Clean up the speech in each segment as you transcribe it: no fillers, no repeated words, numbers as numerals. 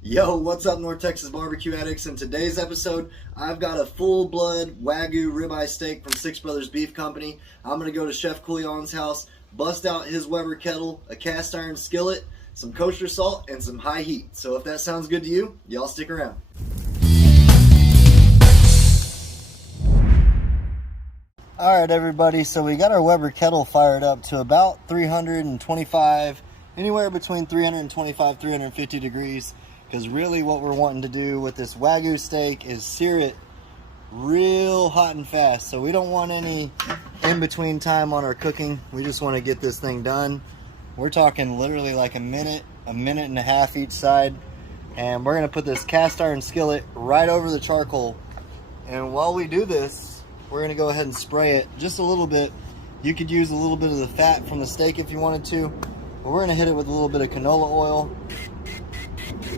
Yo, what's up, North Texas barbecue addicts? In today's episode, I've got a full-blood Wagyu ribeye steak from Six Brothers Beef Company. I'm going to go to Chef Couillon's house, bust out his Weber kettle, a cast iron skillet, some kosher salt, and some high heat. So if that sounds good to you, y'all stick around. Alright everybody, so we got our Weber kettle fired up to about 325, anywhere between 325 350 degrees. Because really what we're wanting to do with this Wagyu steak is sear it real hot and fast. So we don't want any in-between time on our cooking. We just want to get this thing done. We're talking literally like a minute and a half each side. And we're going to put this cast iron skillet right over the charcoal. And while we do this, we're going to go ahead and spray it just a little bit. You could use a little bit of the fat from the steak if you wanted to. But we're going to hit it with a little bit of canola oil.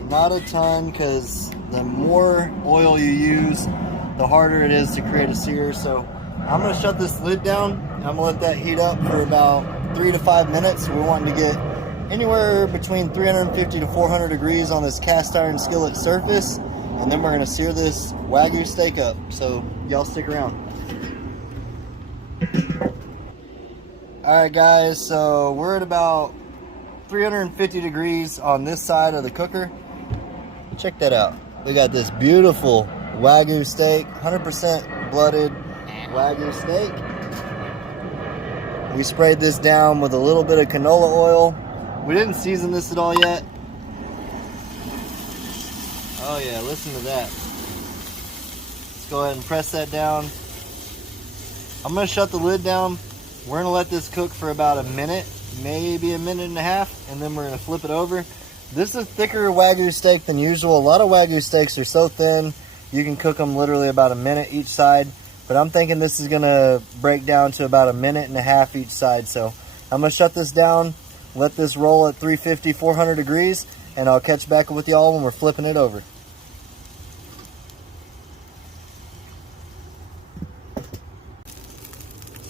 Not a ton, because the more oil you use, the harder it is to create a sear. So I'm going to shut this lid down. I'm going to let that heat up for about 3 to 5 minutes. We're wanting to get anywhere between 350 to 400 degrees on this cast iron skillet surface. And then we're going to sear this Wagyu steak up. So y'all stick around. Alright guys, so we're at about 350 degrees on this side of the cooker. Check that out. We got this beautiful Wagyu steak, 100% blooded Wagyu steak. We sprayed this down with a little bit of canola oil. We didn't season this at all yet. Oh yeah, listen to that. Let's go ahead and press that down. I'm going to shut the lid down. We're going to let this cook for about a minute, maybe a minute and a half, and then we're going to flip it over. This is a thicker Wagyu steak than usual. A lot of Wagyu steaks are so thin, you can cook them literally about a minute each side. But I'm thinking this is going to break down to about a minute and a half each side. So I'm going to shut this down, let this roll at 350, 400 degrees, and I'll catch back with y'all when we're flipping it over.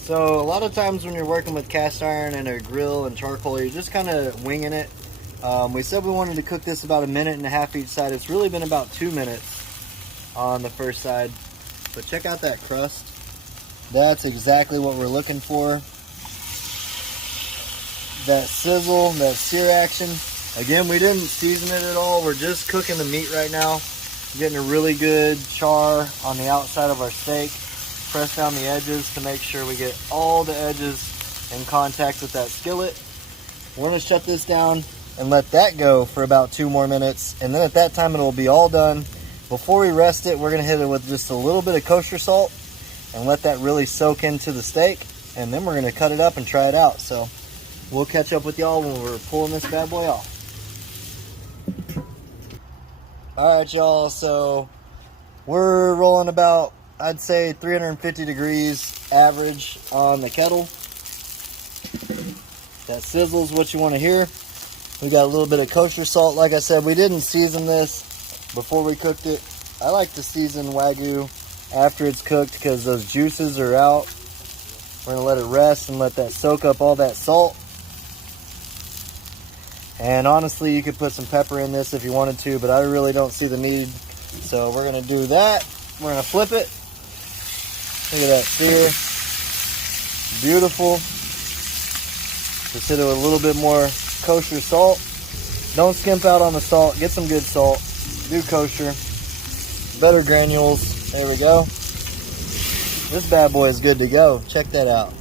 So a lot of times when you're working with cast iron and a grill and charcoal, you're just kind of winging it. We said we wanted to cook this about a minute and a half each side. It's really been about 2 minutes on the first side. But check out that crust. That's exactly what we're looking for. That sizzle, that sear action. Again, we didn't season it at all. We're just cooking the meat right now. Getting a really good char on the outside of our steak. Press down the edges to make sure we get all the edges in contact with that skillet. We're going to shut this down and let that go for about 2 more minutes, and then at that time it'll be all done. Before we rest it, we're going to hit it with just a little bit of kosher salt and let that really soak into the steak, and then we're going to cut it up and try it out. So we'll catch up with y'all when we're pulling this bad boy off. Alright y'all, so we're rolling about, I'd say 350 degrees average on the kettle. That sizzle's what you want to hear. We got a little bit of kosher salt. Like I said, we didn't season this before we cooked it. I like to season Wagyu after it's cooked because those juices are out. We're going to let it rest and let that soak up all that salt. And honestly, you could put some pepper in this if you wanted to, but I really don't see the need. So we're going to do that. We're going to flip it. Look at that sear. Beautiful. Just hit it with a little bit more kosher salt. Don't skimp out on the salt. Get some good salt. Do kosher. Better granules. There we go. This bad boy is good to go. Check that out.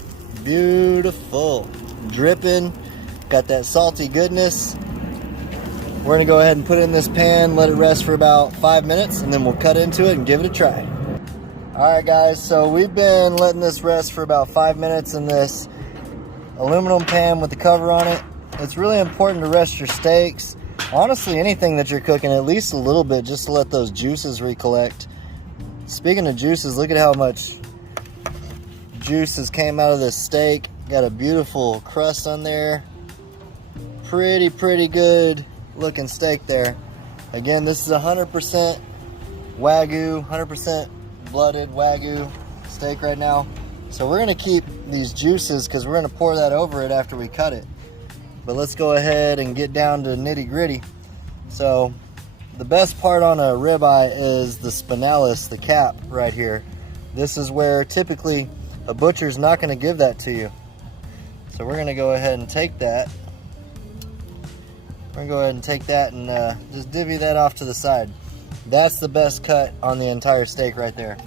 Beautiful. Dripping. Got that salty goodness. We're going to go ahead and put it in this pan, let it rest for about 5 minutes, and then we'll cut into it and give it a try. Alright guys, so we've been letting this rest for about 5 minutes in this aluminum pan with the cover on it. It's really important to rest your steaks. Honestly, anything that you're cooking, at least a little bit, just to let those juices recollect. Speaking of juices, look at how much juices came out of this steak. Got a beautiful crust on there. Pretty good looking steak there. Again, this is 100% Wagyu, 100% blooded Wagyu steak right now. So we're going to keep these juices because we're going to pour that over it after we cut it. But let's go ahead and get down to nitty gritty. So the best part on a ribeye is the spinalis, the cap right here. This is where typically a butcher's not going to give that to you. So we're going to go ahead and take that. We're going to go ahead and take that and just divvy that off to the side. That's the best cut on the entire steak right there.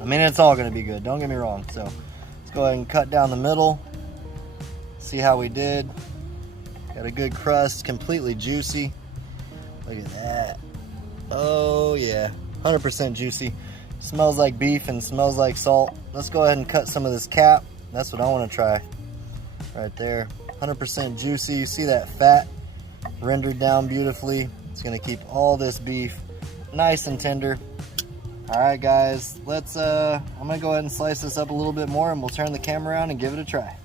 I mean, it's all going to be good, don't get me wrong. So let's go ahead and cut down the middle. See how we did. Got a good crust, completely juicy. Look at that. Oh yeah, 100% juicy. Smells like beef and smells like salt. Let's go ahead and cut some of this cap. That's what I want to try. Right there, 100% juicy. You see that fat rendered down beautifully. It's gonna keep all this beef nice and tender. All right guys, let's I'm gonna go ahead and slice this up a little bit more and we'll turn the camera around and give it a try.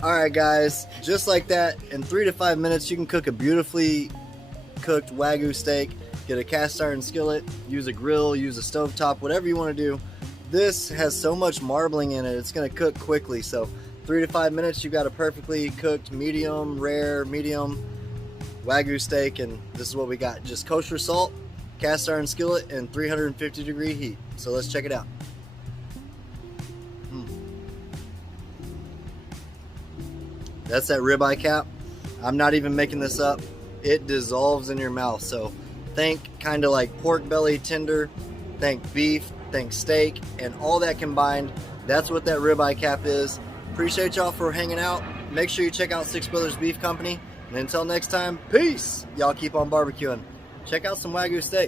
All right guys, just like that, in 3 to 5 minutes you can cook a beautifully cooked Wagyu steak. Get a cast iron skillet, use a grill, use a stovetop, whatever you want to do. This has so much marbling in it, it's going to cook quickly. So 3 to 5 minutes, you've got a perfectly cooked medium, rare, medium Wagyu steak, and this is what we got. Just kosher salt, cast iron skillet, and 350-degree heat. So let's check it out. That's that ribeye cap. I'm not even making this up. It dissolves in your mouth. So think kind of like pork belly tender, think beef, think steak, and all that combined. That's what that ribeye cap is. Appreciate y'all for hanging out. Make sure you check out Six Brothers Beef Company. And until next time, peace. Y'all keep on barbecuing. Check out some Wagyu steak.